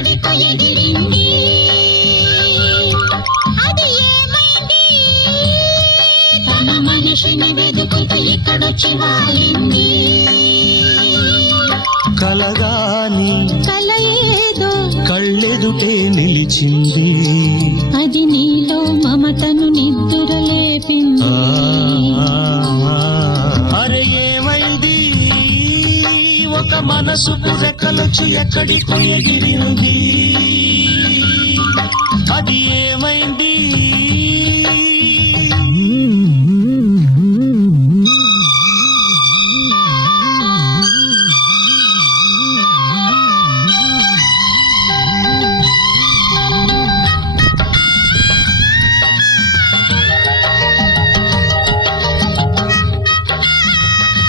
ఎక్కడికో ఎగిరింది. అది ఏమైంది? తన మనిషిని వెతుకుతూ ఇక్కడొచ్చి వాలింది. కలగాని కల ఏదో కళ్ళెదుటే నిలిచింది. అది నీలో మమతను నిద్దురలేపింది. అరే ఏమైంది? ఒక మనసుకు రెక్కలొచ్చి ఎక్కడికో ఎగిరింది. అది ఏమైంది?